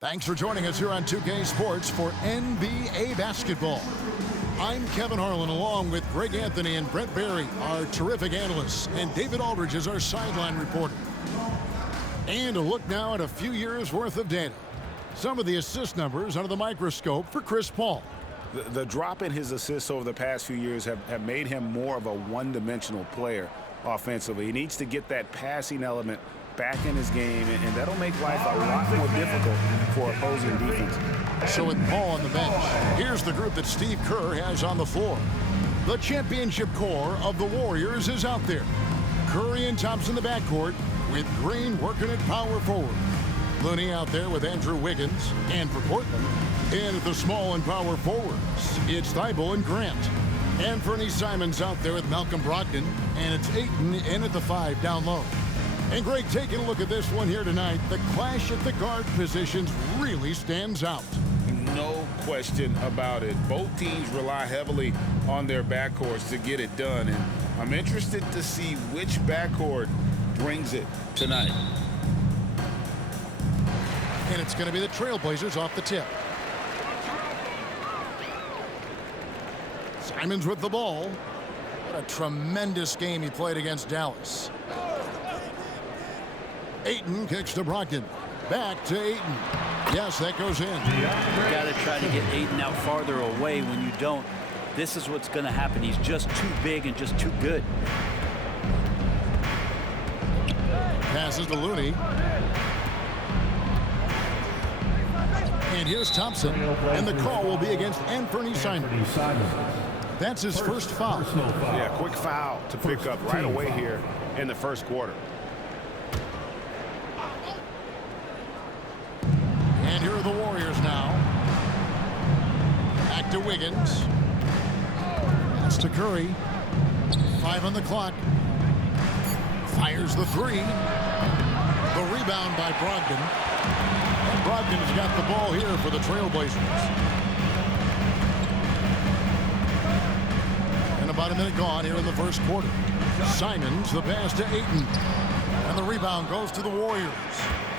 Thanks for joining us here on 2K Sports for NBA basketball. I'm Kevin Harlan along with Greg Anthony and Brent Barry, our terrific analysts, and David Aldridge is our sideline reporter. And a look now at a few years worth of data. Some of the assist numbers under the microscope for Chris Paul. The drop in his assists over the past few years have made him more of a one-dimensional player offensively. He needs to get that passing element back in his game, and that'll make life a lot more difficult for opposing defense. So with Paul on the bench, here's the group that Steve Kerr has on the floor. The championship core of the Warriors is out there. Curry and Thompson in the backcourt with Green working at power forward. Looney out there with Andrew Wiggins, and for Portland, in at the small and power forwards, it's Thibault and Grant. Anthony Simons out there with Malcolm Brogdon, and it's Ayton in at the 5 down low. And Greg, taking a look at this one here tonight, the clash at the guard positions really stands out. No question about it. Both teams rely heavily on their backcourts to get it done, and I'm interested to see which backcourt brings it tonight. And it's going to be the Trailblazers off the tip. Simons with the ball. What a tremendous game he played against Dallas. Ayton kicks to Brogdon. Back to Ayton. Yes, that goes in. You got to try to get Ayton out farther away. When you don't, this is what's going to happen. He's just too big and just too good. Passes to Looney. And here's Thompson. And the call will be against Anthony Simons. That's his first foul. Yeah, quick foul to pick up right away here in the first quarter. And here are the Warriors now. Back to Wiggins. That's to Curry. 5 on the clock. Fires the 3. The rebound by Brogdon. And Brogdon has got the ball here for the Trailblazers. And about a minute gone here in the first quarter. Simons, the pass to Ayton. And the rebound goes to the Warriors.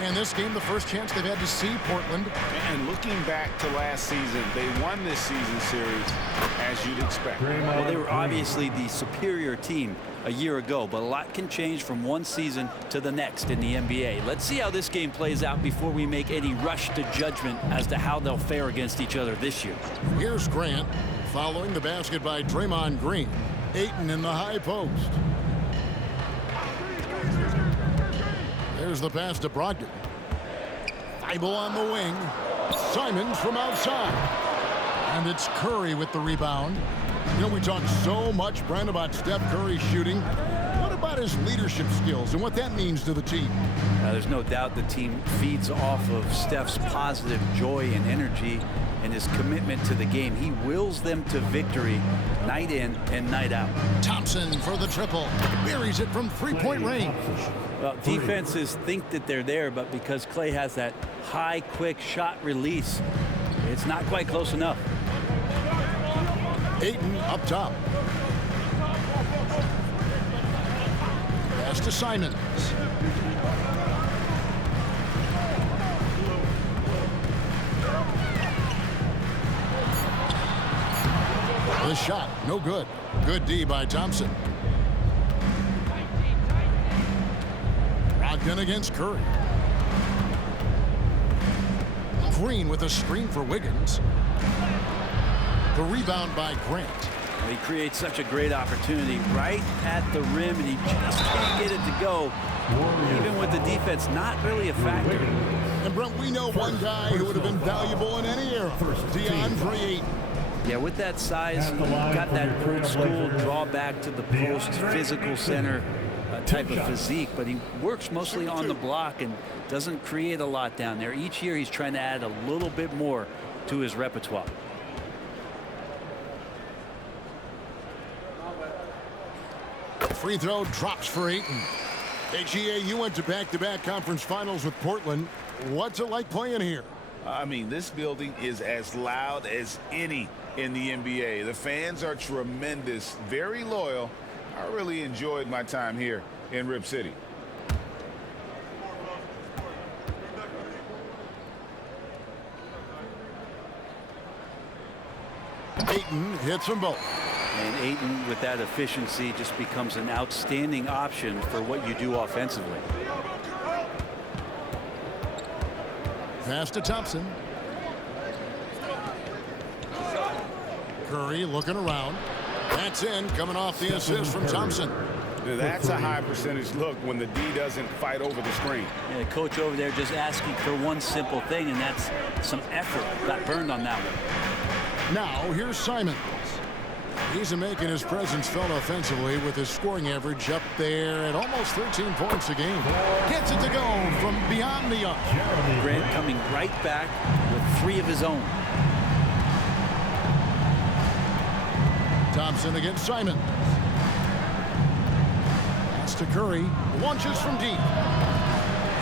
In this game, the first chance they've had to see Portland. And looking back to last season, they won this season series as you'd expect. Well, they were obviously the superior team a year ago, but a lot can change from one season to the next in the NBA. Let's see how this game plays out before we make any rush to judgment as to how they'll fare against each other this year. Here's Grant following the basket by Draymond Green. Ayton in the high post. There's the pass to Brogdon. Thibault on the wing. Simons from outside. And it's Curry with the rebound. You know, we talk so much, Brent, about Steph Curry shooting. What about his leadership skills and what that means to the team? There's no doubt the team feeds off of Steph's positive joy and energy and his commitment to the game. He wills them to victory night in and night out. Thompson for the triple. Buries it from three-point range. Well, defenses think that they're there, but because Klay has that high, quick shot release, it's not quite close enough. Ayton up top. Pass to Simons. The shot, no good. Good D by Thompson. Brogdon against Curry. Green with a screen for Wiggins. The rebound by Grant. He creates such a great opportunity right at the rim, and he just can't get it to go. Even with the defense not really a factor. And Brent, we know one guy who would have been valuable in any era. DeAndre Ayton. Yeah, with that size, got that old school draw back to the post, physical center type of physique, but he works mostly on the block and doesn't create a lot down there. Each year he's trying to add a little bit more to his repertoire. Free throw drops for Ayton. HEA, you went to back-to-back conference finals with Portland. What's it like playing here? I mean, this building is as loud as any in the NBA. The fans are tremendous, very loyal. I really enjoyed my time here in Rip City. Ayton hits them both. And Ayton, with that efficiency, just becomes an outstanding option for what you do offensively. Pass to Thompson. Curry looking around. That's in, coming off the assist from Thompson. That's a high percentage look when the D doesn't fight over the screen. Yeah, the coach over there just asking for one simple thing, and that's some effort. Got burned on that one. Now here's Simons. He's making his presence felt offensively with his scoring average up there at almost 13 points a game. Gets it to go from beyond the arc. Grant coming right back with 3 of his own. Thompson against Simons. Pass to Curry. Launches from deep.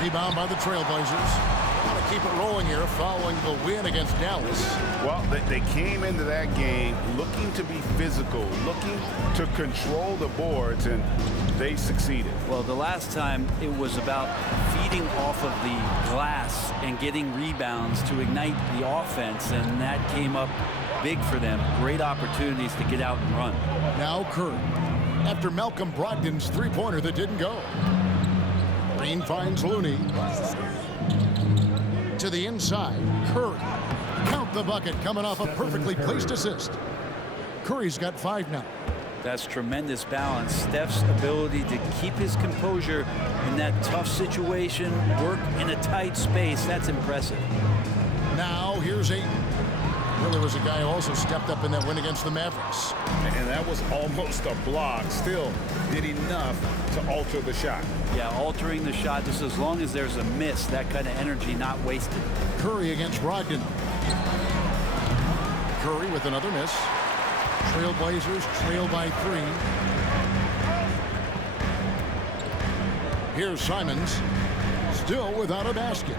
Rebound by the Trailblazers. Want to keep it rolling here following the win against Dallas. Well, they came into that game looking to be physical, looking to control the boards, and they succeeded. Well, the last time it was about feeding off of the glass and getting rebounds to ignite the offense, and that came up big for them. Great opportunities to get out and run. Now Curry. After Malcolm Brogdon's three-pointer that didn't go. Green finds Looney. To the inside. Curry. Count the bucket coming off a perfectly placed assist. Curry's got 5 now. That's tremendous balance. Steph's ability to keep his composure in that tough situation, work in a tight space, that's impressive. Now here's Ayton. Really was a guy who also stepped up in that win against the Mavericks. And that was almost a block. Still did enough to alter the shot. Yeah, altering the shot just as long as there's a miss, that kind of energy not wasted. Curry against Brogdon. Curry with another miss. Trailblazers trail by 3. Here's Simons. Still without a basket.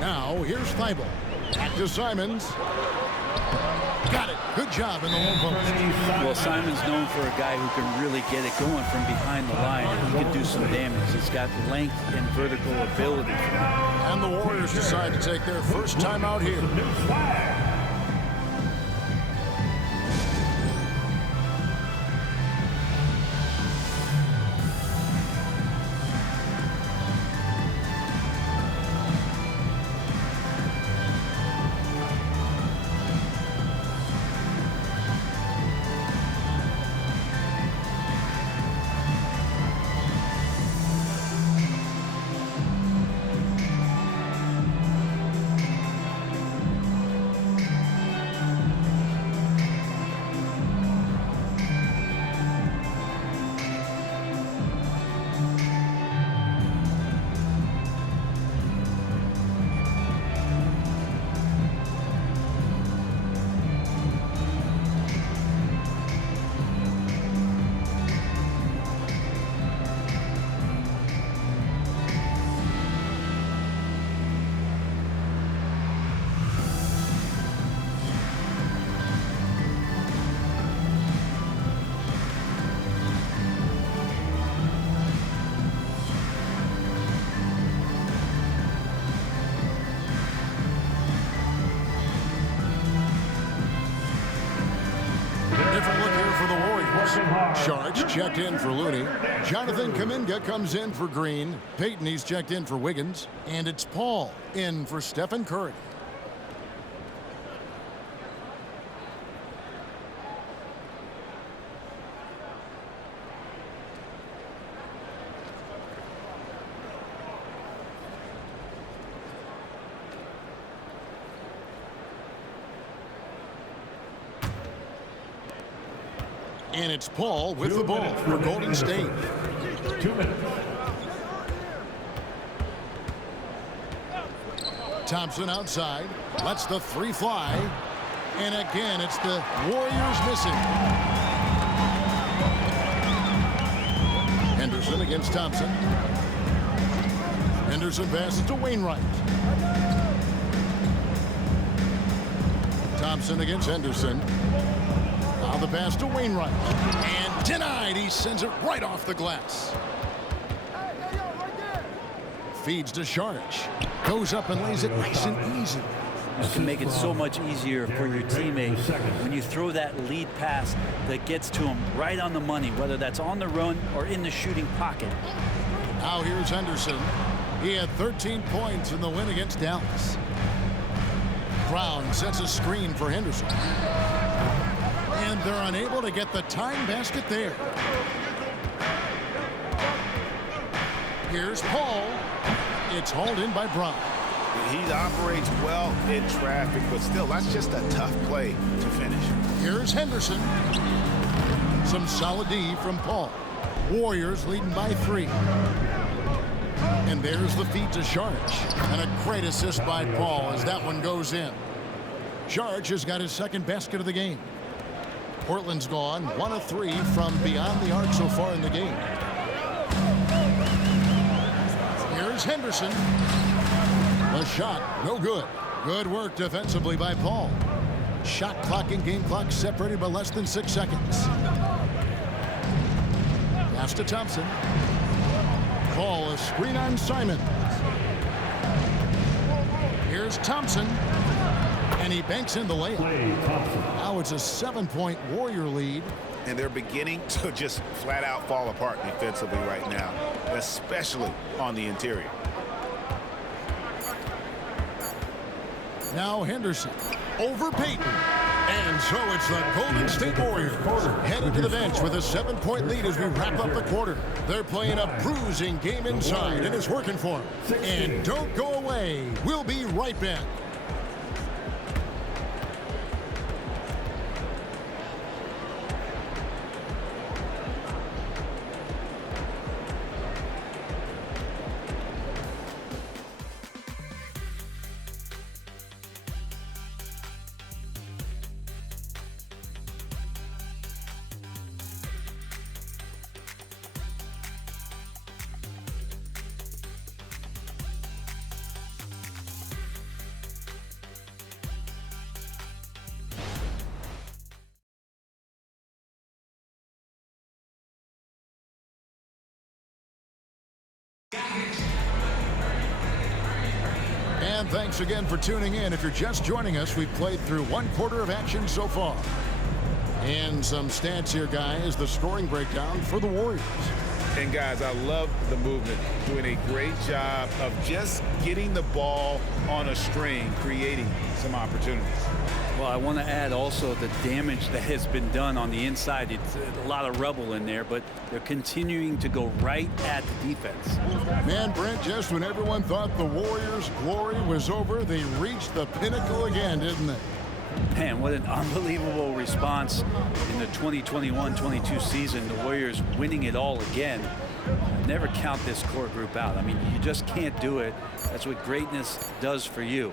Now here's Thibault. Back to Simons. Got it. Good job in the low post. Well, Simon's known for a guy who can really get it going from behind the line, and he can do some damage. He's got length and vertical ability. And the Warriors decide to take their first time out here. Sharks checked in for Looney. Jonathan Kuminga comes in for Green. Payton, he's checked in for Wiggins. And it's Paul in for Stephen Curry. And it's Paul with the ball for Golden State. 2 minutes. Thompson outside. Lets the three fly. And again, it's the Warriors missing. Henderson against Thompson. Henderson passes to Wainwright. Thompson against Henderson. Now the pass to Wainwright. And denied. He sends it right off the glass. Feeds to Saric. Goes up and lays it nice and easy. You can make it so much easier for your teammate when you throw that lead pass that gets to him right on the money, whether that's on the run or in the shooting pocket. Now here's Henderson. He had 13 points in the win against Dallas. Brown sets a screen for Henderson. And they're unable to get the tying basket there. Here's Paul. It's hauled in by Brown. He operates well in traffic, but still, that's just a tough play to finish. Here's Henderson. Some solid D from Paul. Warriors leading by 3. And there's the feed to Saric. And a great assist by Paul as that one goes in. Saric has got his second basket of the game. Portland's gone 1 of 3 from beyond the arc so far in the game. Here's Henderson. The shot, no good. Good work defensively by Paul. Shot clock and game clock separated by less than 6 seconds. Pass to Thompson. Paul, a screen on Simon. Here's Thompson. And he banks in the layup. Now it's a 7-point Warrior lead. And they're beginning to just flat out fall apart defensively right now, especially on the interior. Now Henderson over Payton. And so it's the Golden State Warriors headed to the bench with a 7-point lead as we wrap up the quarter. They're playing a bruising game inside, and it's working for them. And don't go away. We'll be right back. And thanks again for tuning in. If you're just joining us, we've played through 1 quarter of action so far. And some stats here, guys, the scoring breakdown for the Warriors. And guys, I love the movement, doing a great job of just getting the ball on a string, creating some opportunities. Well, I want to add also the damage that has been done on the inside. It's a lot of rubble in there, but they're continuing to go right at the defense. Man, Brent, just when everyone thought the Warriors' glory was over, they reached the pinnacle again, didn't they? Man, what an unbelievable response in the 2021-22 season. The Warriors winning it all again. Never count this core group out. I mean, you just can't do it. That's what greatness does for you.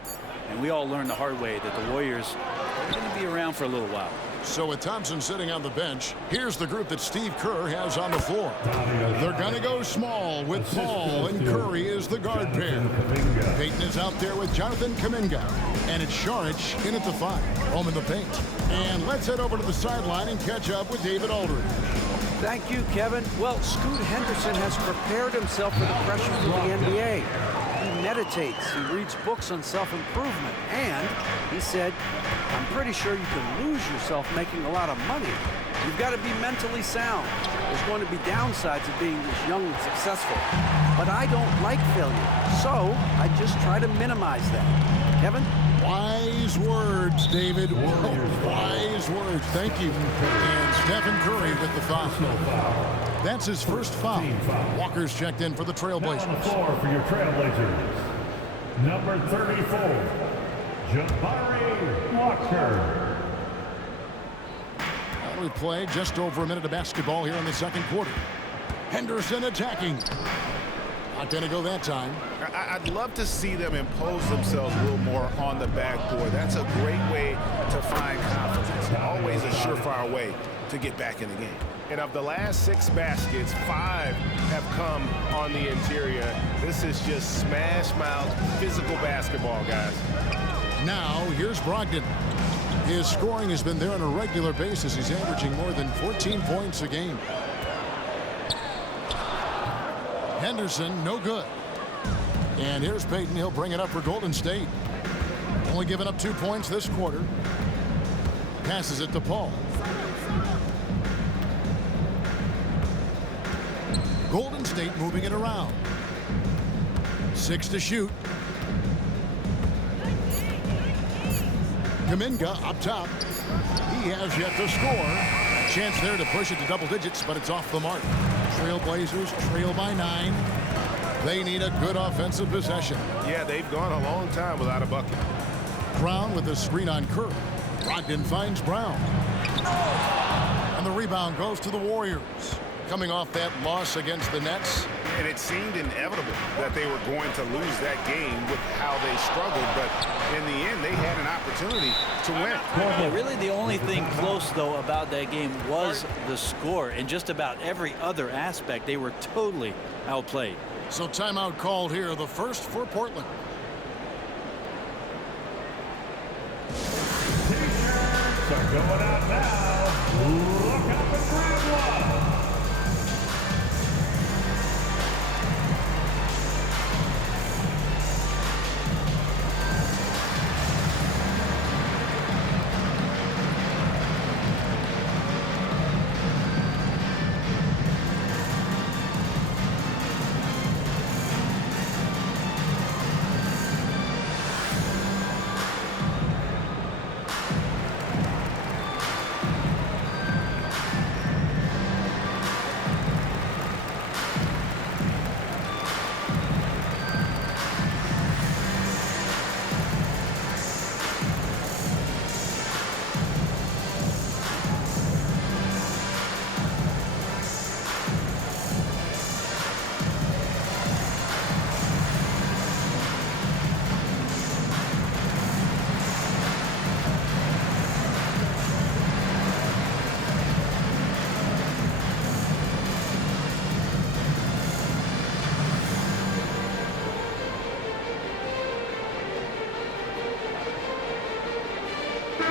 And we all learned the hard way that the Warriors are going to be around for a little while. So with Thompson sitting on the bench, here's the group that Steve Kerr has on the floor. They're going to go small with Paul and Curry as the guard pair. Payton is out there with Jonathan Kuminga. And it's Saric in at the 5, home in the paint. And let's head over to the sideline and catch up with David Aldridge. Thank you, Kevin. Well, Scoot Henderson has prepared himself for the pressures of the NBA. He meditates, he reads books on self-improvement, and he said, I'm pretty sure you can lose yourself making a lot of money. You've got to be mentally sound. There's going to be downsides of being this young and successful. But I don't like failure, so I just try to minimize that. Kevin? Wise words, David. Wise words. Thank you. And Stephen Curry with the foul. That's his first foul. Walker's checked in for the Trailblazers. On the floor for your Trailblazers, number 34, Jabari Walker. We play just over a minute of basketball here in the second quarter. Henderson attacking. Not going to go that time. I'd love to see them impose themselves a little more on the backboard. That's a great way to find confidence. Always a surefire way to get back in the game. And of the last 6 baskets, 5 have come on the interior. This is just smash mouth physical basketball, guys. Now, here's Brogdon. His scoring has been there on a regular basis. He's averaging more than 14 points a game. Henderson, no good. And here's Payton. He'll bring it up for Golden State. Only giving up 2 points this quarter. Passes it to Paul. Golden State moving it around. 6 to shoot. Kuminga up top. He has yet to score. Chance there to push it to double digits, but it's off the mark. Trailblazers trail by 9. They need a good offensive possession. Yeah, they've gone a long time without a bucket. Brown with the screen on Curry. Brogdon finds Brown. And the rebound goes to the Warriors. Coming off that loss against the Nets. And it seemed inevitable that they were going to lose that game with how they struggled. But in the end, they had an opportunity to win. Yeah, really the only thing close, though, about that game was the score. In just about every other aspect, they were totally outplayed. So timeout called here, the first for Portland. T-shirts are going out now. Look out for grab one.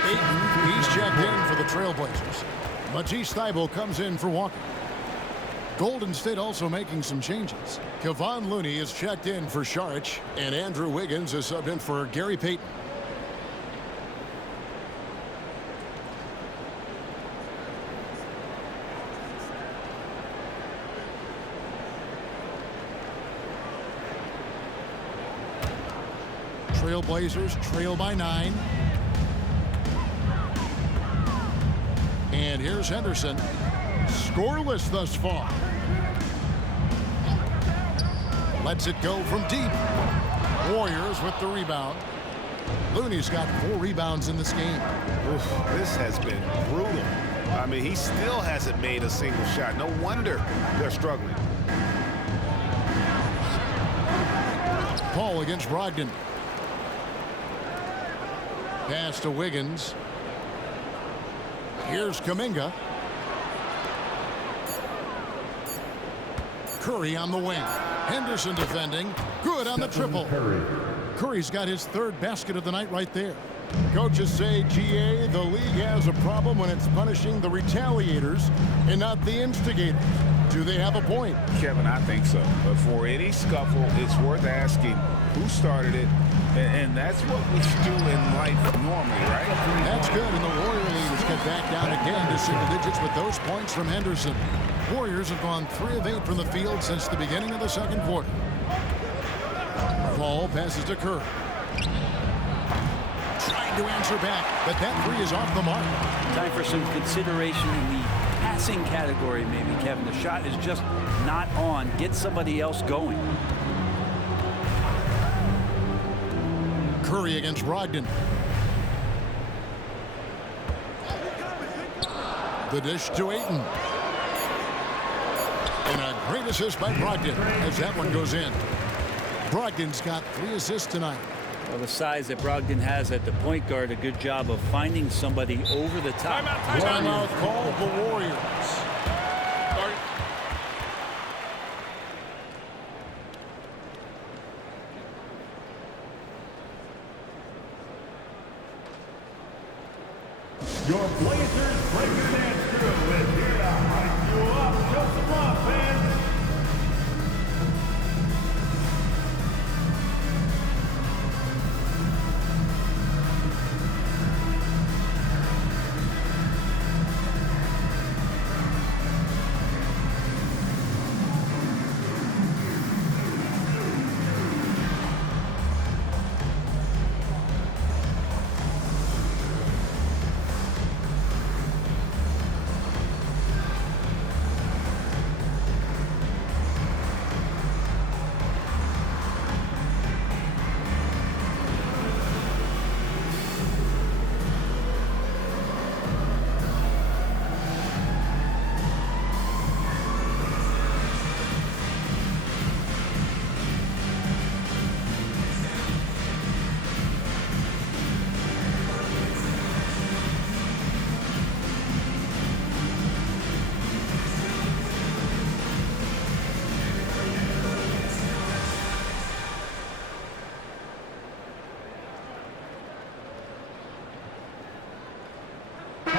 He's checked in for the Trailblazers. Matisse Thybulle comes in for Walker. Golden State also making some changes. Kevon Looney is checked in for Saric, and Andrew Wiggins is subbed in for Gary Payton. Trailblazers trail by 9. And here's Henderson. Scoreless thus far. Lets it go from deep. Warriors with the rebound. Looney's got 4 rebounds in this game. Oof, this has been brutal. I mean, he still hasn't made a single shot. No wonder they're struggling. Paul against Brogdon. Pass to Wiggins. Here's Kuminga. Curry on the wing. Henderson defending. Good on the triple. Curry's got his 3rd basket of the night right there. Coaches say, GA, the league has a problem when it's punishing the retaliators and not the instigators. Do they have a point? Kevin, I think so. But for any scuffle, it's worth asking who started it. And that's what we do in life normally, right? That's good, and the Warrior leaders get back down again to single digits with those points from Henderson. Warriors have gone 3 of 8 from the field since the beginning of the second quarter. Paul passes to Curry. Trying to answer back, but that 3 is off the mark. Time for some consideration in the passing category, maybe, Kevin. The shot is just not on. Get somebody else going. Curry against Brogdon. The dish to Ayton. And a Great assist by Brogdon as that one goes in. Brogdon's got 3 assists tonight. Well, the size that Brogdon has at the point guard, a good job of finding somebody over the top. Timeout called the Warriors. Your Blazers breaking dance crew is here to hype you up. Show some love, fans.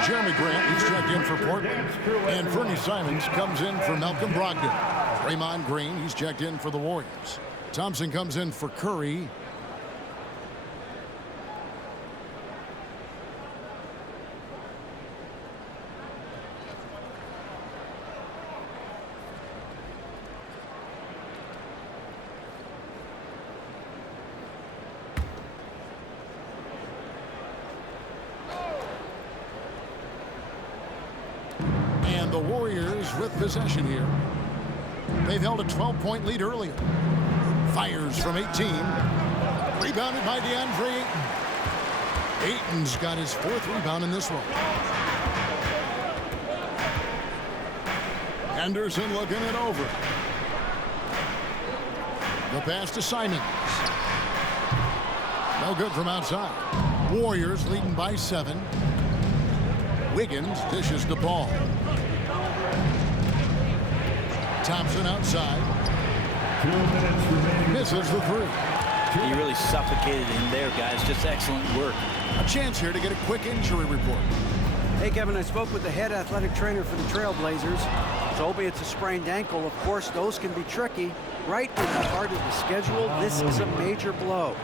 Jeremy Grant, he's checked in for Portland. And Fernie Simons comes in for Malcolm Brogdon. Draymond Green, he's checked in for the Warriors. Thompson comes in for Curry. And the Warriors with possession here. They've held a 12-point lead earlier. Fires from 18. Rebounded by DeAndre Ayton. Ayton's got his 4th rebound in this one. Henderson looking it over. The pass to Simons. No good from outside. Warriors leading by 7. Wiggins dishes the ball. Thompson outside. 2 minutes remaining. Misses the 3. He really suffocated him there, guys. Just excellent work. A chance here to get a quick injury report. Hey, Kevin, I spoke with the head athletic trainer for the Trailblazers. Told me it's a sprained ankle. Of course, those can be tricky. Right in the heart of the schedule, this is a major blow.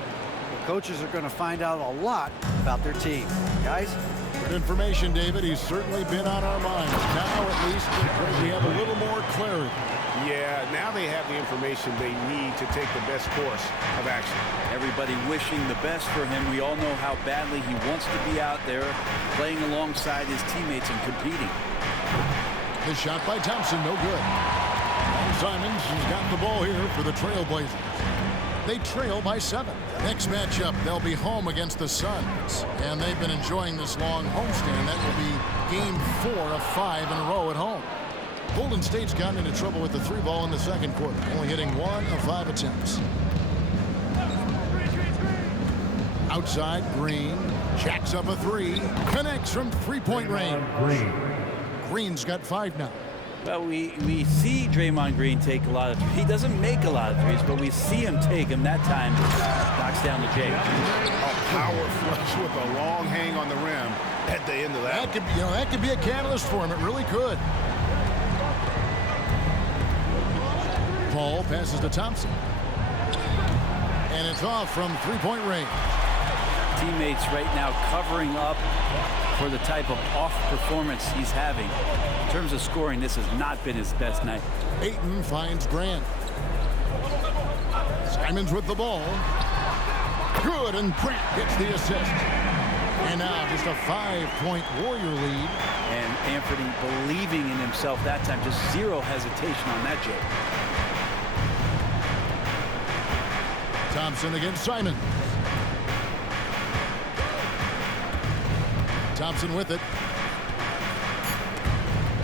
The coaches are going to find out a lot about their team. Guys? Good information, David. He's certainly been on our minds. Now, at least, we have a little more clarity. Yeah, now they have the information they need to take the best course of action. Everybody wishing the best for him. We all know how badly he wants to be out there playing alongside his teammates and competing. The shot by Thompson, no good. And Simons has got the ball here for the Trailblazers. They trail by 7. Next matchup, they'll be home against the Suns. And they've been enjoying this long homestand. That will be game 4 of 5 in a row at home. Golden State's gotten into trouble with the 3 ball in the second quarter, only hitting 1 of 5 attempts. Outside, Green jacks up a 3, connects from 3-point range. Green's got 5 now. Well, we see Draymond Green take a lot of threes. He doesn't make a lot of threes, but we see him take them. That time, knocks down the Jake. A power flush with a long hang on the rim at the end of that. That could be a catalyst for him. It really could. Paul passes to Thompson. And it's off from 3-point range. Teammates right now covering up for the type of off performance he's having. In terms of scoring, this has not been his best night. Ayton finds Grant. Simons with the ball. Good, and Grant gets the assist. And now just a 5-point Warrior lead. And Anthony believing in himself that time. Just zero hesitation on that, Jay. Thompson against Simons. Thompson with it.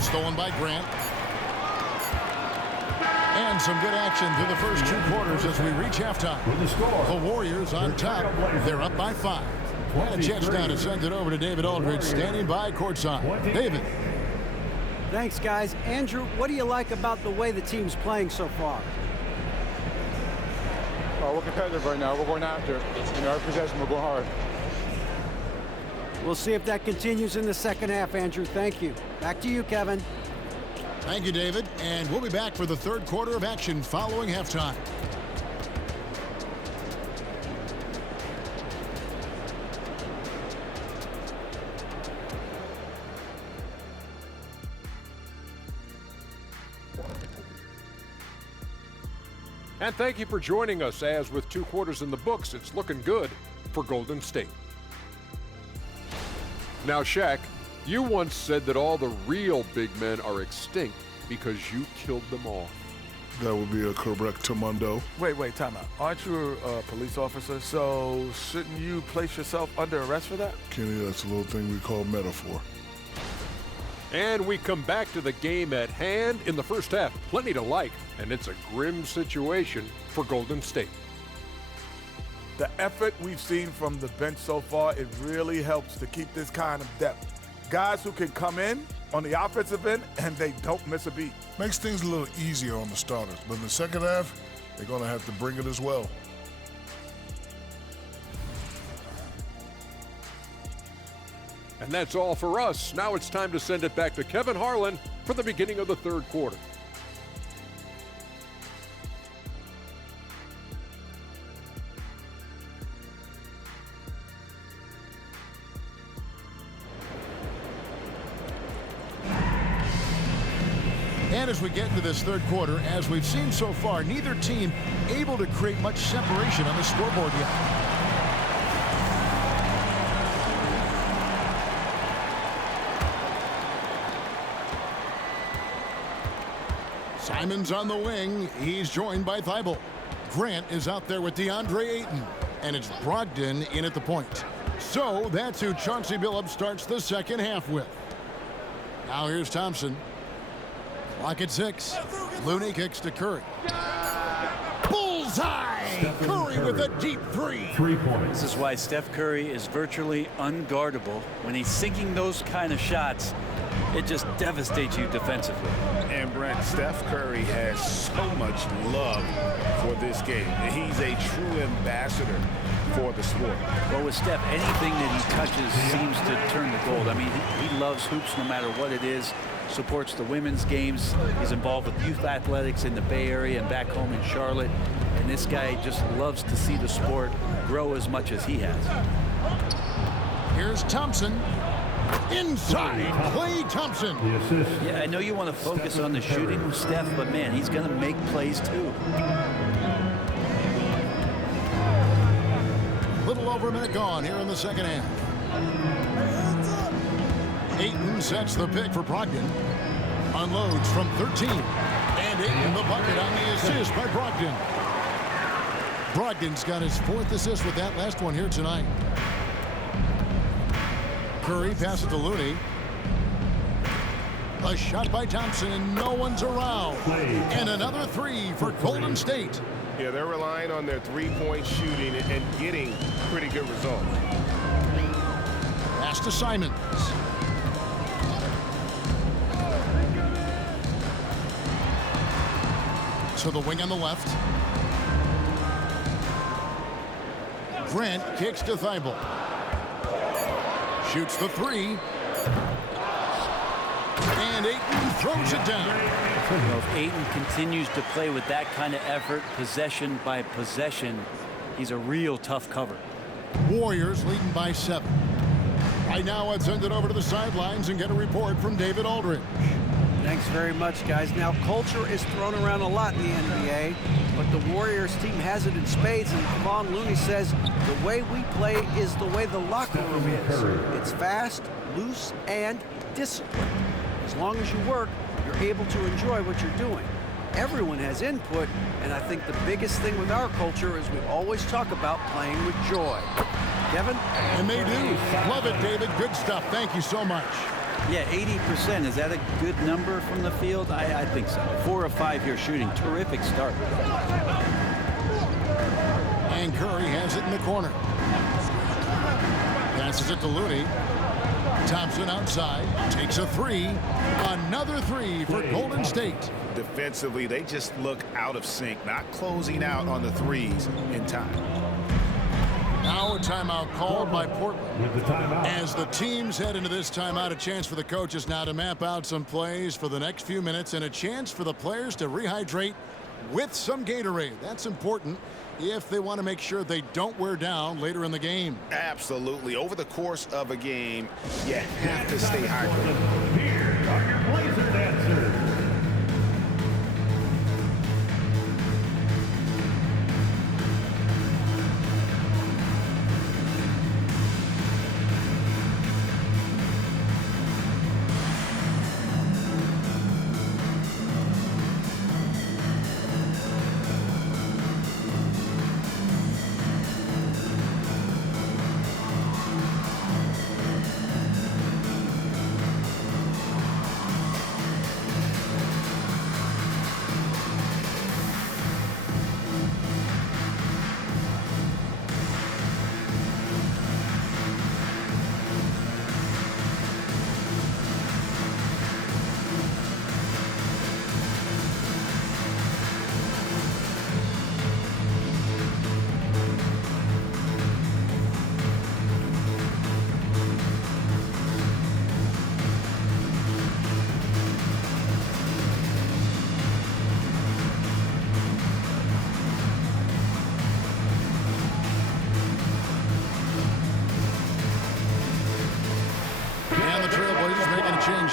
Stolen by Grant. And some good action through the first 2 quarters as we reach halftime. The Warriors on top. They're up by 5. And a chance now to send it over to David Aldridge, standing by courtside. David. Thanks, guys. Andrew, what do you like about the way the team's playing so far? We're competitive right now. We're going after it. Every possession, we're going hard. We'll see if that continues in the second half, Andrew. Thank you. Back to you, Kevin. Thank you, David. And we'll be back for the third quarter of action following halftime. And thank you for joining us, as with 2 quarters in the books, it's looking good for Golden State. Now, Shaq, you once said that all the real big men are extinct because you killed them off. That would be a correct Mundo. Wait, time out. Aren't you a police officer? So shouldn't you place yourself under arrest for that? Kenny, that's a little thing we call metaphor. And we come back to the game at hand in the first half. Plenty to like, and it's a grim situation for Golden State. The effort we've seen from the bench so far, it really helps to keep this kind of depth. Guys who can come in on the offensive end and they don't miss a beat. Makes things a little easier on the starters, but in the second half, they're going to have to bring it as well. And that's all for us. Now it's time to send it back to Kevin Harlan for the beginning of the third quarter. And as we get into this third quarter, as we've seen so far, neither team able to create much separation on the scoreboard yet. Simon's on the wing. He's joined by Thibault. Grant is out there with DeAndre Ayton. And it's Brogdon in at the point. So that's who Chauncey Billups starts the second half with. Now here's Thompson. Clock at 6. Looney kicks to Curry. Bullseye! Curry with a deep 3. 3 points. This is why Steph Curry is virtually unguardable. When he's sinking those kind of shots, it just devastates you defensively. And Brent, Steph Curry has so much love for this game. He's a true ambassador for the sport. Well, with Steph, anything that he touches seems to turn to gold. I mean, he loves hoops no matter what it is. Supports the women's games. He's involved with youth athletics in the Bay Area and back home in Charlotte. And this guy just loves to see the sport grow as much as he has. Here's Thompson. Inside, Klay Thompson. The assist. Yeah, I know you want to focus on the shooting with Steph, but man, he's going to make plays too. Little over a minute gone here in the second half. Ayton sets the pick for Brogdon. Unloads from 13. And Ayton the bucket on the assist by Brogdon. Brogdon's got his 4th assist with that last one here tonight. Curry passes to Looney. A shot by Thompson, and no one's around. And another 3 for Golden State. Yeah, they're relying on their three-point shooting and getting pretty good results. Pass to Simons. To the wing on the left. Grant kicks to Thibault. Shoots the 3. And Ayton throws it down. Well, if Ayton continues to play with that kind of effort, possession by possession, he's a real tough cover. Warriors leading by 7. Right now, let's send it over to the sidelines and get a report from David Aldridge. Thanks very much, guys. Now, culture is thrown around a lot in the NBA, but the Warriors team has it in spades, and Kevon Looney says the way we play is the way the locker room is. It's fast, loose, and disciplined. As long as you work, you're able to enjoy what you're doing. Everyone has input, and I think the biggest thing with our culture is we always talk about playing with joy. Kevin? And they do. Love it, David. Good stuff. Thank you so much. Yeah, 80%. Is that a good number from the field? I think so. 4 of 5 here shooting. Terrific start. And Curry has it in the corner. Passes it to Looney. Thompson outside. Takes a three. Another three for Golden State. Defensively, they just look out of sync, not closing out on the threes in time. Now a timeout called by Portland. As the teams head into this timeout, a chance for the coaches now to map out some plays for the next few minutes and a chance for the players to rehydrate with some Gatorade. That's important if they want to make sure they don't wear down later in the game. Absolutely. Over the course of a game, you have to stay hydrated. Here are your Blazer dancers.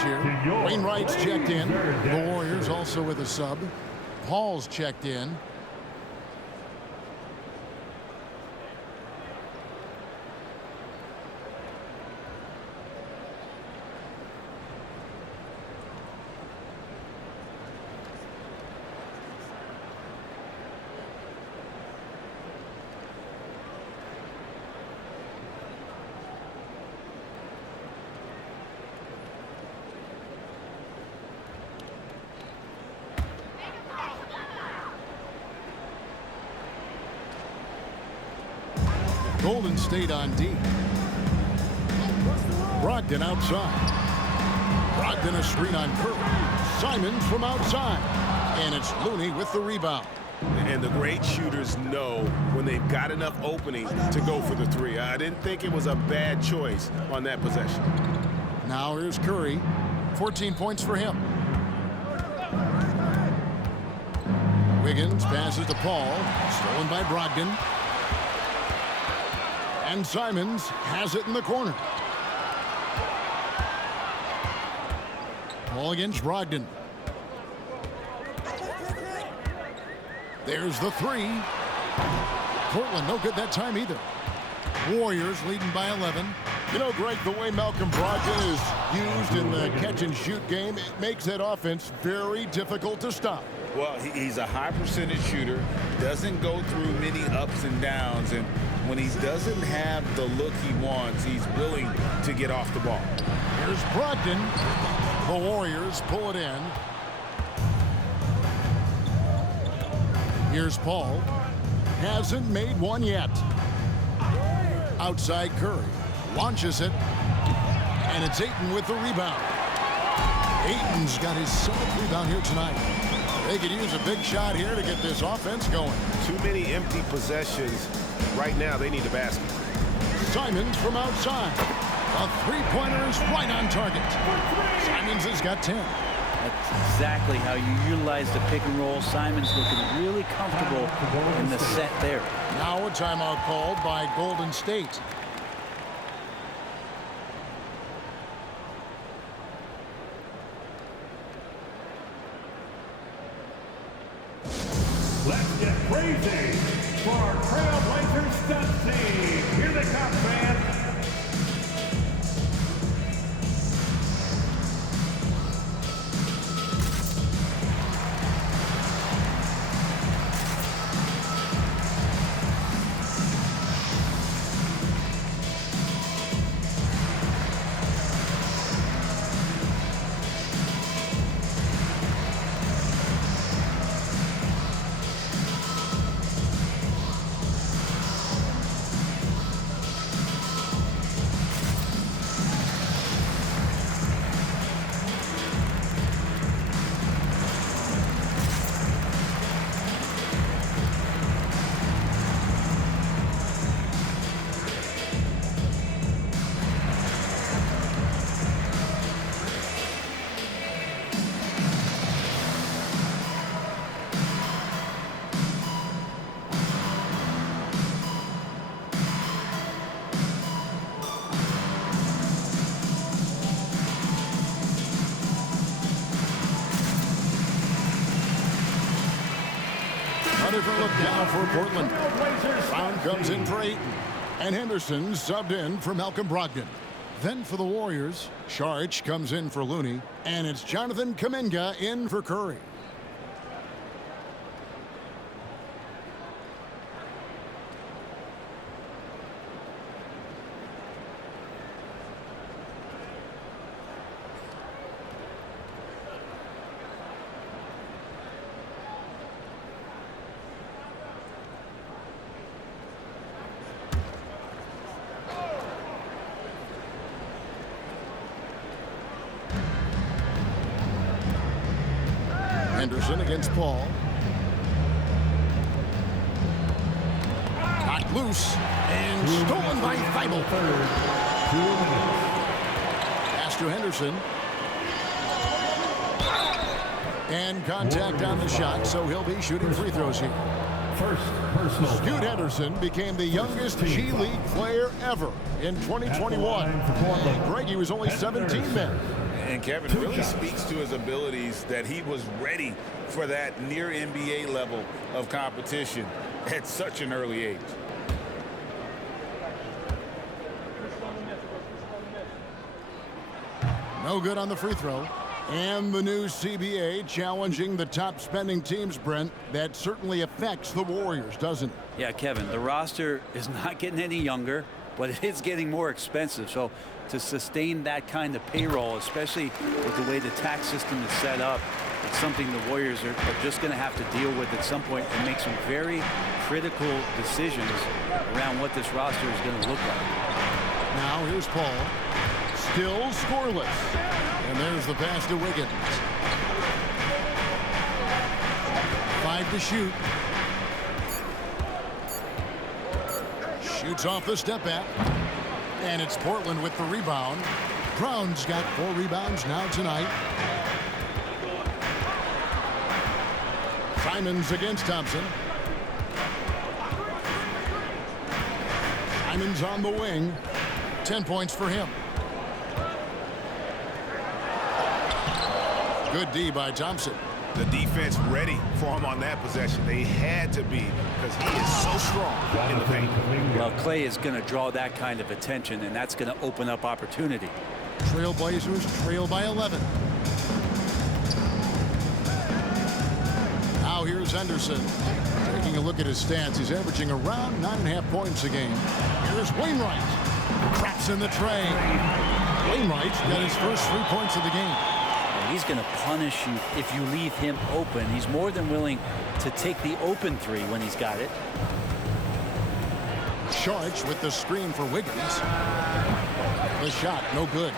Here. Wainwright's checked in. The Warriors also with a sub. Paul's checked in. Golden State on D. Brogdon outside. Brogdon a screen on Curry. Simons from outside. And it's Looney with the rebound. And the great shooters know when they've got enough opening to go for the three. I didn't think it was a bad choice on that possession. Now here's Curry. 14 points for him. Wiggins passes to Paul. Stolen by Brogdon. And Simons has it in the corner. Paul against Brogdon. There's the three. Portland no good that time either. Warriors leading by 11. You know, Greg, the way Malcolm Brogdon is used in the catch-and-shoot game, it makes that offense very difficult to stop. Well, he's a high percentage shooter, doesn't go through many ups and downs, and when he doesn't have the look he wants, he's willing to get off the ball. Here's Brogdon. The Warriors pull it in. Here's Paul. Hasn't made one yet. Outside Curry. Launches it. And it's Ayton with the rebound. Ayton's got his 7th rebound here tonight. They could use a big shot here to get this offense going. Too many empty possessions. Right now, they need a basket. Simons from outside. A three-pointer is right on target. Simons has got 10. That's exactly how you utilize the pick and roll. Simons looking really comfortable in the set there. Now a timeout called by Golden State. Let's get crazy for our Trailblazers stunt team. Here they come, fans. look now for Portland. Brown comes in for Ayton. And Henderson subbed in for Malcolm Brogdon. Then for the Warriors, Saric comes in for Looney. And it's Jonathan Kuminga in for Curry. Henderson against Paul. Knocked loose and stolen by Thibault. Pass to Henderson. And contact on the shot, so he'll be shooting free throws here. Scoot Henderson became the youngest G League player ever in 2021. And Greg, he was only 17 then. And Kevin really speaks to his abilities that he was ready for that near NBA level of competition at such an early age. No good on the free throw. And the new CBA challenging the top spending teams, Brent. That certainly affects the Warriors, doesn't it? Yeah, Kevin, the roster is not getting any younger, but it is getting more expensive. So to sustain that kind of payroll, especially with the way the tax system is set up, it's something the Warriors are just going to have to deal with at some point and make some very critical decisions around what this roster is going to look like. Now here's Paul. Still scoreless. And there's the pass to Wiggins. 5 to shoot. Shoots off the step back. And it's Portland with the rebound. Brown's got 4 rebounds now tonight. Simons against Thompson. Simons on the wing. 10 points for him. Good D by Thompson. The defense ready for him on that possession. They had to be, because he is so strong in the paint. Well, Clay is going to draw that kind of attention, and that's going to open up opportunity. Trailblazers trail by 11. Now here's Henderson. Taking a look at his stats, he's averaging around 9.5 points a game. Here's Wainwright. Traps in the tray. Wainwright's got his first 3 points of the game. He's going to punish you if you leave him open. He's more than willing to take the open three when he's got it. Saric with the screen for Wiggins. The shot, no good.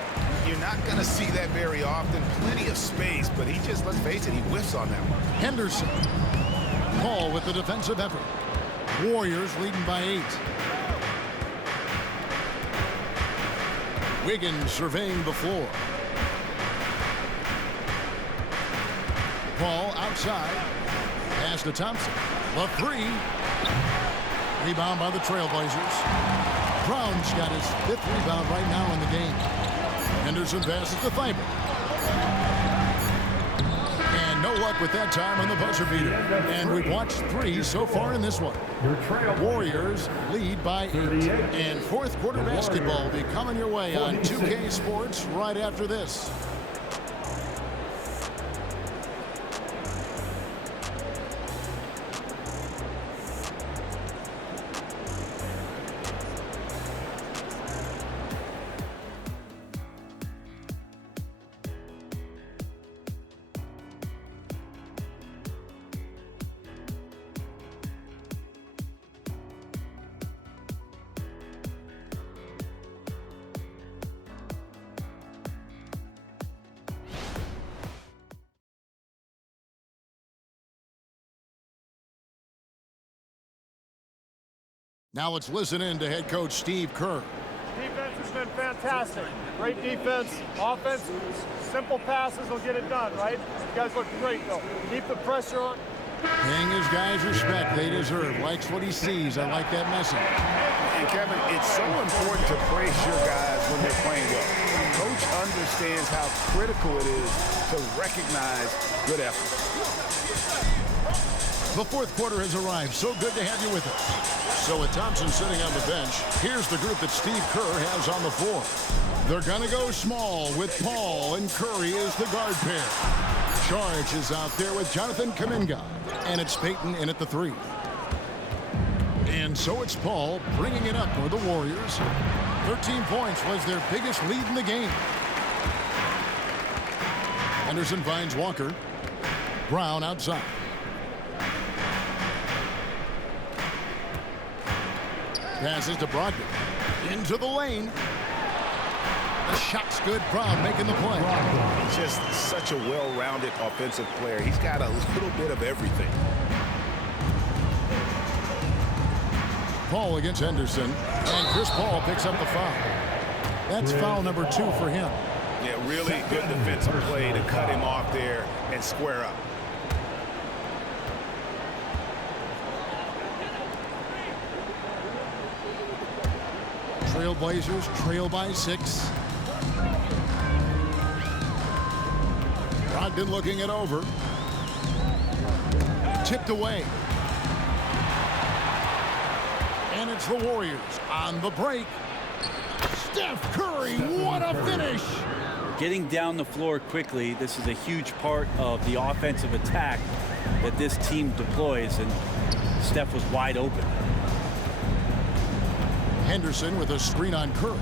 You're not going to see that very often. Plenty of space, but he just, let's face it, he whiffs on that one. Henderson. Paul with the defensive effort. Warriors leading by 8. Wiggins surveying the floor. Paul outside. Pass to Thompson. The 3. Rebound by the Trailblazers. Brown's got his 5th rebound right now in the game. Henderson passes to Thibault. And no luck with that time on the buzzer beater. And we've watched 3 so far in this one. Warriors lead by 8. And fourth quarter basketball will be coming your way on 2K Sports right after this. Now let's listen in to head coach Steve Kerr. Defense has been fantastic. Great defense. Offense, simple passes will get it done, right? You guys look great, though. Keep the pressure on. Paying his guys respect they deserve. Likes what he sees. I like that message. And Kevin, it's so important to praise your guys when they're playing well. Coach understands how critical it is to recognize good effort. The fourth quarter has arrived. So good to have you with us. So with Thompson sitting on the bench, here's the group that Steve Kerr has on the floor. They're going to go small with Paul and Curry as the guard pair. Charge is out there with Jonathan Kuminga. And it's Payton in at the 3. And so it's Paul bringing it up for the Warriors. 13 points was their biggest lead in the game. Henderson finds Walker. Brown outside. Passes to Brogdon. Into the lane. The shot's good. Brown making the play. Just such a well-rounded offensive player. He's got a little bit of everything. Paul against Henderson. And Chris Paul picks up the foul. That's foul number 2 for him. Yeah, really good defensive play to cut him off there and square up. Trailblazers trail by 6. Brogdon looking it over. Tipped away. And it's the Warriors on the break. Steph Curry, what a finish! Getting down the floor quickly, this is a huge part of the offensive attack that this team deploys, and Steph was wide open. Henderson with a screen on Curry.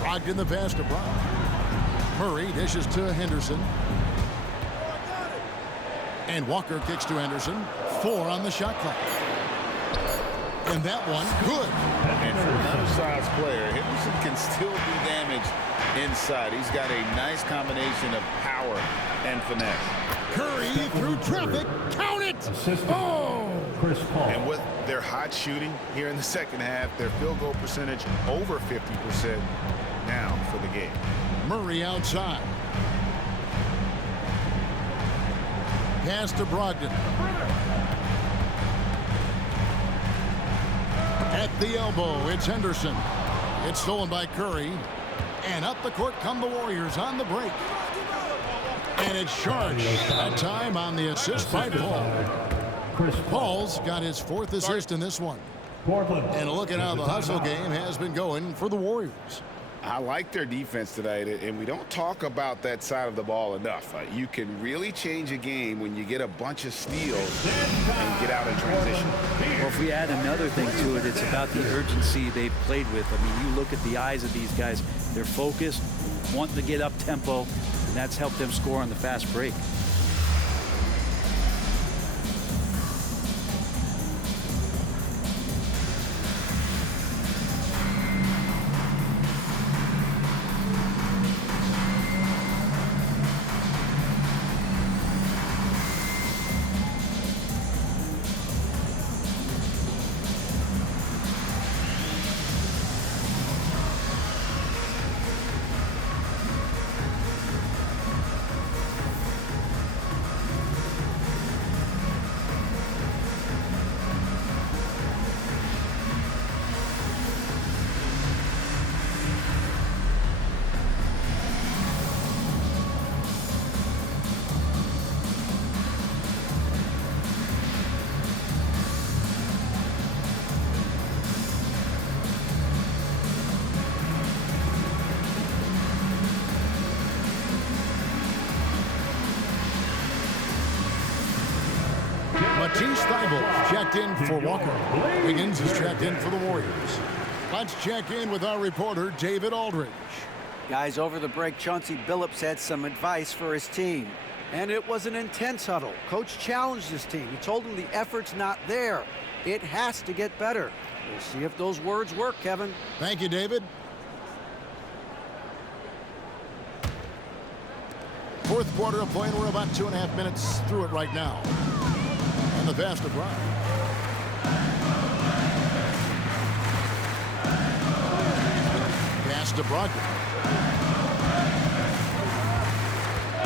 Brogdon the pass to Brown. Murray dishes to Henderson. And Walker kicks to Henderson. 4 on the shot clock. And that one, good. And for an undersized player, Henderson can still do damage inside. He's got a nice combination of power and finesse. Curry through traffic. Count it! Oh! Chris Paul. And with their hot shooting here in the second half, their field goal percentage over 50% now for the game. Murray outside. Pass to Brogdon. At the elbow, it's Henderson. It's stolen by Curry. And up the court come the Warriors on the break. And it's Charge. That time on the assist by Paul. Paul's got his 4th assist in this one. And look at how the hustle game has been going for the Warriors. I like their defense tonight, and we don't talk about that side of the ball enough. You can really change a game when you get a bunch of steals and get out in transition. Well, if we add another thing to it, it's about the urgency they've played with. I mean, you look at the eyes of these guys. They're focused, wanting to get up tempo, and that's helped them score on the fast break. Matisse Thybulle checked in for Walker. Higgins is checked in for the Warriors. Let's check in with our reporter, David Aldridge. Guys, over the break, Chauncey Billups had some advice for his team. And it was an intense huddle. Coach challenged his team. He told them the effort's not there. It has to get better. We'll see if those words work, Kevin. Thank you, David. Fourth quarter of play, and we're about 2.5 minutes through it right now. And the pass to Brown. Pass to Brogdon.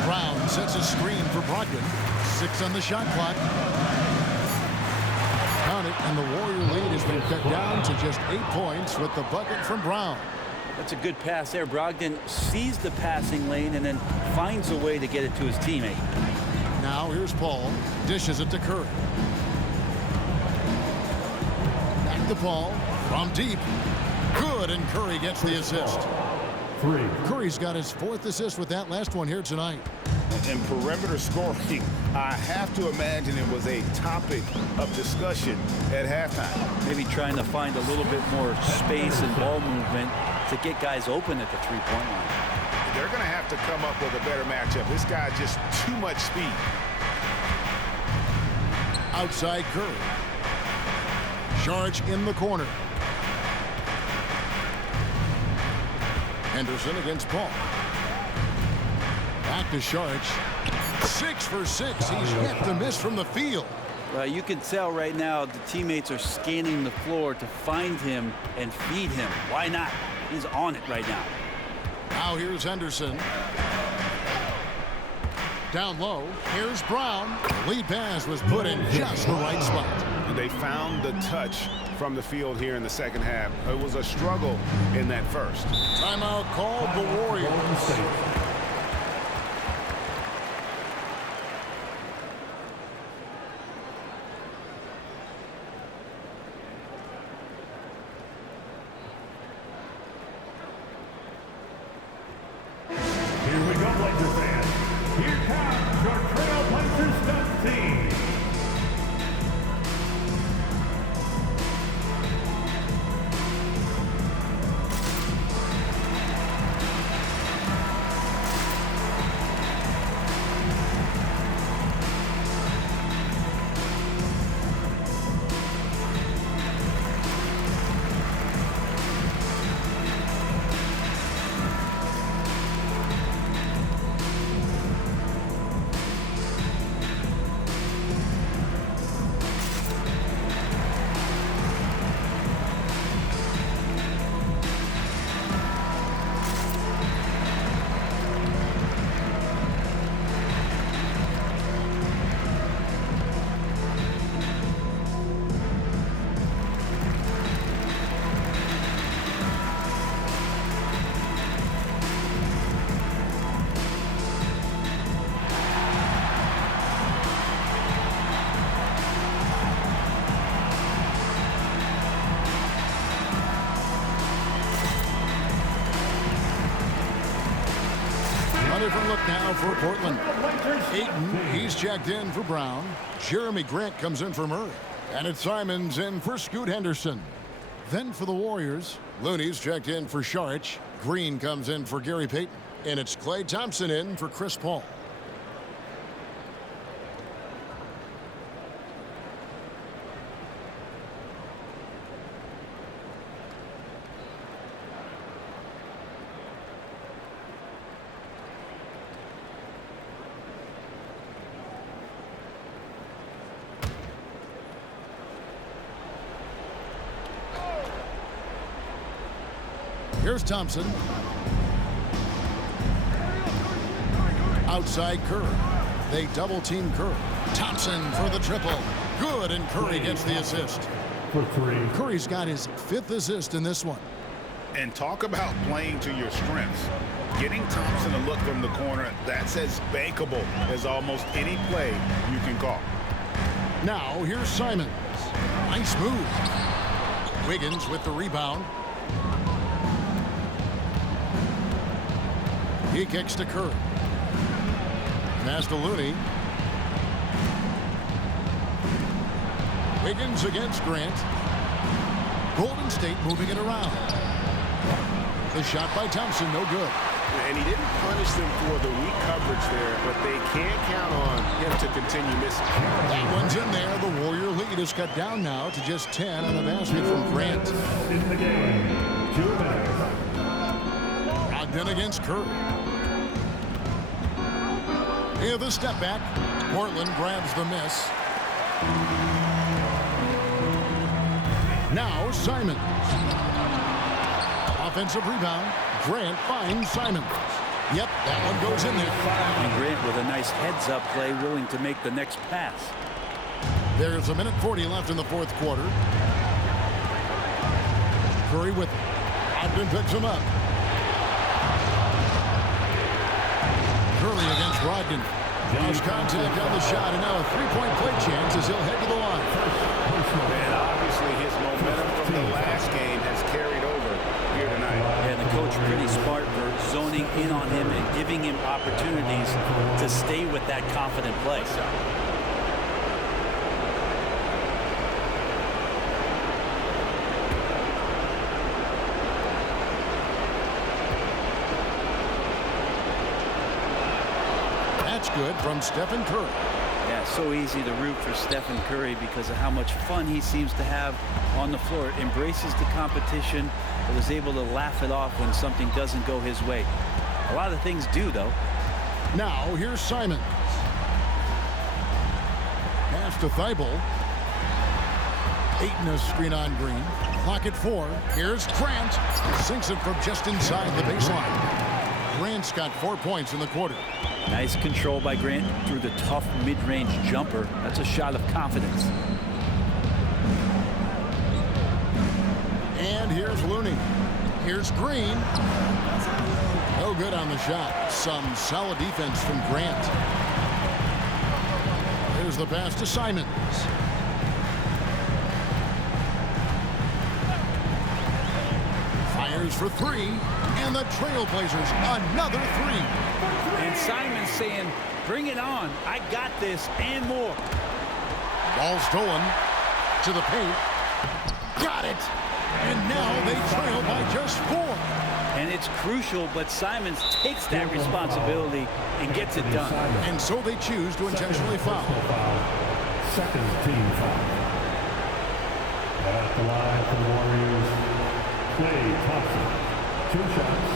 Brown sets a screen for Brogdon. 6 on the shot clock. Count it, and the Warrior lead has been cut down to just 8 points with the bucket from Brown. That's a good pass there. Brogdon sees the passing lane and then finds a way to get it to his teammate. Now here's Paul. Dishes it to Curry. the ball from deep. Good, and Curry gets the assist. Curry's got his 4th assist with that last one here tonight. And perimeter scoring, I have to imagine it was a topic of discussion at halftime. Maybe trying to find a little bit more space and ball movement to get guys open at the three-point line. They're going to have to come up with a better matchup. This guy just too much speed. Outside Curry. Saric in the corner. Henderson against Paul. Back to Saric. 6 for 6. He's yet to miss from the field. You can tell right now the teammates are scanning the floor to find him and feed him. Why not? He's on it right now. Now here's Henderson. Down low. Here's Brown. The lead pass was put in just the right spot. They found the touch from the field here in the second half. It was a struggle in that first. Timeout called the Warriors. Here we go, Lakers fans. Here comes your Trailblazers stunt team. Different look now for Portland. Ayton, he's checked in for Brown. Jeremy Grant comes in for Murray. And it's Simons in for Scoot Henderson. Then for the Warriors, Looney's checked in for Saric. Green comes in for Gary Payton. And it's Klay Thompson in for Chris Paul. Here's Thompson. Outside Curry. They double team Curry. Thompson for the triple. Good, and Curry gets the assist. For 3. Curry's got his 5th assist in this one. And talk about playing to your strengths. Getting Thompson a look from the corner, that's as bankable as almost any play you can call. Now here's Simons. Nice move. Wiggins with the rebound. He kicks to Curry. Pass to Looney. Wiggins against Grant. Golden State moving it around. The shot by Thompson, no good. And he didn't punish them for the weak coverage there, but they can't count on him to continue missing. That one's in there. The Warrior lead is cut down now to just 10 on the basket from Grant. In the game, 2 minutes. Ogden against Curry. Here the step back. Portland grabs the miss. Now Simons. Offensive rebound. Grant finds Simons. Yep, that one goes in there. And Grant with a nice heads-up play, willing to make the next pass. There's 1:40 left in the 4th quarter. Curry with it. Ogden picks him up. Curry against Brogdon. Lost contact on the shot, and now a 3-point play chance as he'll head to the line. And obviously his momentum from coach pretty smart for zoning in on him and giving him opportunities to stay with that confident play. That's good from Stephen Curry. Yeah, so easy to root for Stephen Curry because of how much fun he seems to have on the floor. Embraces the competition, but is able to laugh it off when something doesn't go his way. A lot of things do, though. Now, here's Simons. Pass to Thibault. 8 in a screen on Green. Clock at 4. Here's Grant. Sinks it from just inside the baseline. Grant's got 4 points in the quarter. Nice control by Grant through the tough mid-range jumper. That's a shot of confidence. And here's Looney. Here's Green. No good on the shot. Some solid defense from Grant. Here's the pass to Simons. Fires for 3. And the Trailblazers another 3. And Simons saying, bring it on. I got this and more. Ball stolen to the paint. Got it. And now they trail by just 4. And it's crucial, but Simons takes that responsibility and gets it done. And so they choose to intentionally foul. Second team foul. At the line for the Warriors, Klay Thompson. 2 shots.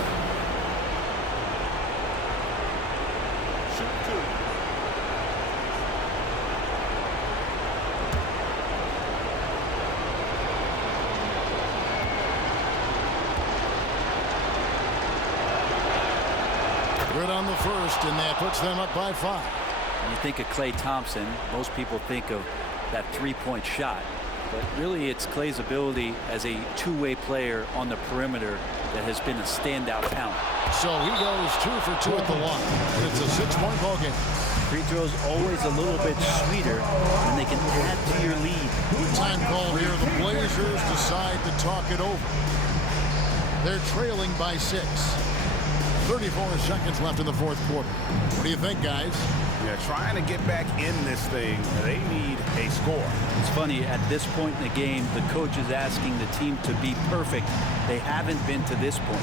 Good on the first, and that puts them up by 5. When you think of Klay Thompson, most people think of that three-point shot. But really, it's Klay's ability as a two-way player on the perimeter that has been a standout talent. So he goes 2 for 2 at the line, and it's a 6-point ball game. Free throws always a little bit sweeter when they can add to your lead. Time call here. The Blazers decide to talk it over. They're trailing by 6. 34 seconds left in the fourth quarter. What do you think, guys? Yeah, trying to get back in this thing, they need a score. It's funny, at this point in the game, the coach is asking the team to be perfect. They haven't been to this point.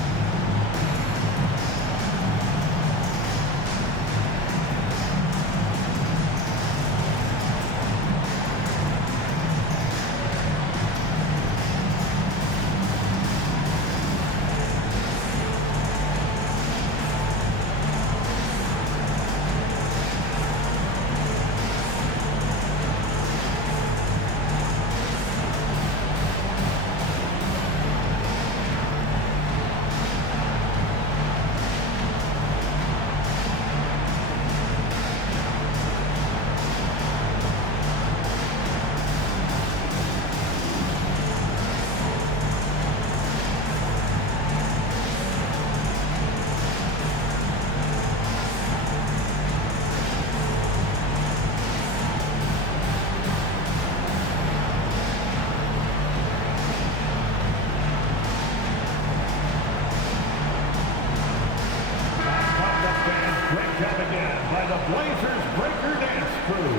By the Blazers Breaker Dance Crew.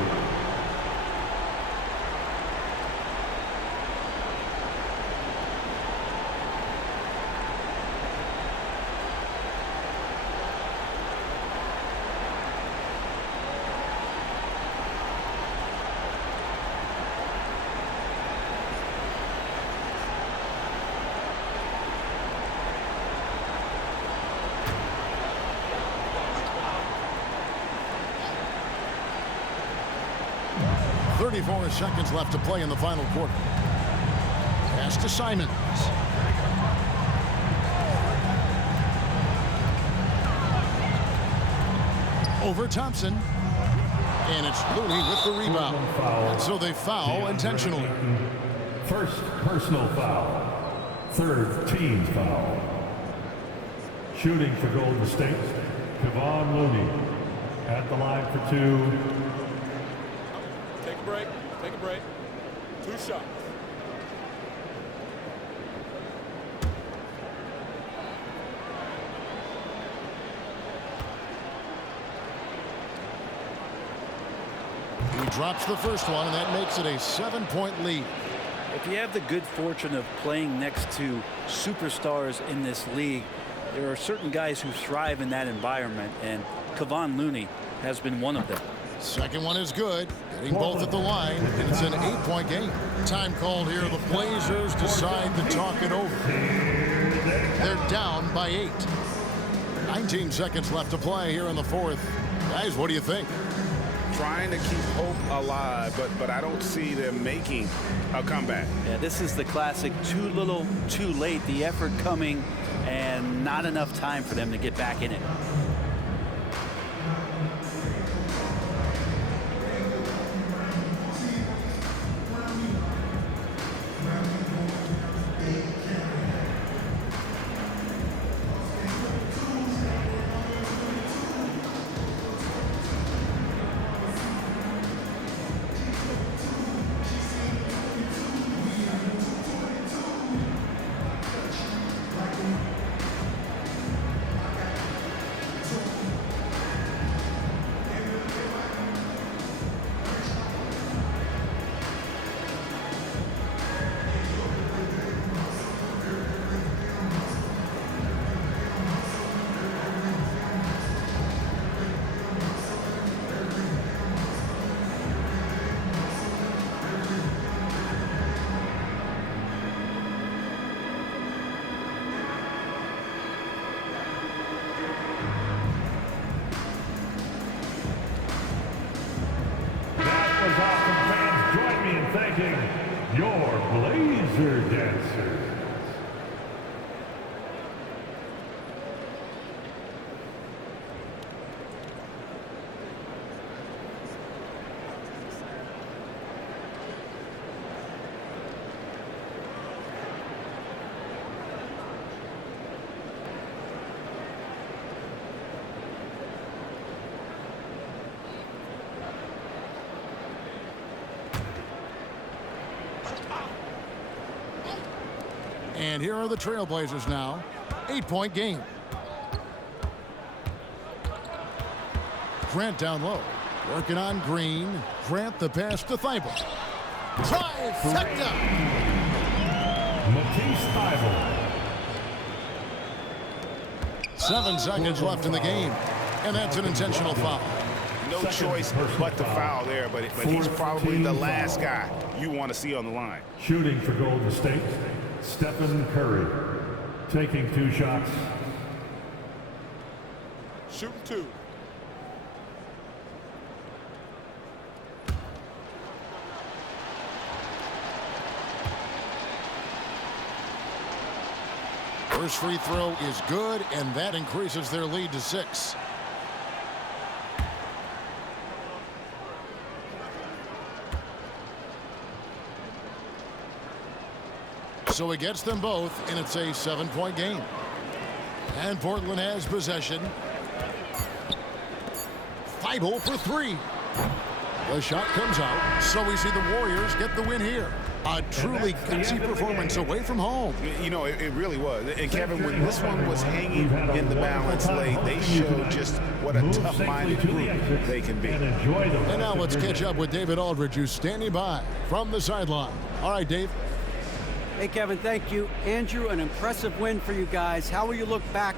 .34 seconds left to play in the final quarter. Pass to Simons. Over Thompson. And it's Looney with the rebound. And so they foul intentionally. First personal foul. Third team foul. Shooting for Golden State, Kevon Looney. At the line for 2. Take a break. Take a break. 2 shots. drops the first one, and that makes it a 7-point lead. If you have the good fortune of playing next to superstars in this league, there are certain guys who thrive in that environment, and Kevon Looney has been one of them. Second one is good. Getting both at the line, and it's an 8-point game. Time called here. The Blazers decide to talk it over. They're down by 8. 19 seconds left to play here in the fourth. Guys, what do you think? Trying to keep hope alive, but I don't see them making a comeback. Yeah, this is the classic too little, too late. The effort coming and not enough time for them to get back in it. Join me in thanking your Blazer dancers. And here are the Trailblazers now. 8-point game. Grant down low. Working on Green. Grant the pass to Thibault. Trifecta! Matisse Thybulle. 7 seconds left in the game. And that's an intentional foul. No choice but to foul there, but he's probably the last guy you want to see on the line. Shooting for Golden State, Stephen Curry. Taking 2 shots. Shooting 2. First free throw is good, and that increases their lead to 6. So he gets them both, and it's a 7-point game. And Portland has possession. Thibault for 3. The shot comes out, so we see the Warriors get the win here. A truly gutsy performance away from home. You know, it really was. And Kevin, when this one was hanging in the balance late, they showed just what a tough-minded group they can be. And now let's catch up with David Aldridge, who's standing by from the sideline. All right, Dave. Hey, Kevin, thank you. Andrew, an impressive win for you guys. How will you look back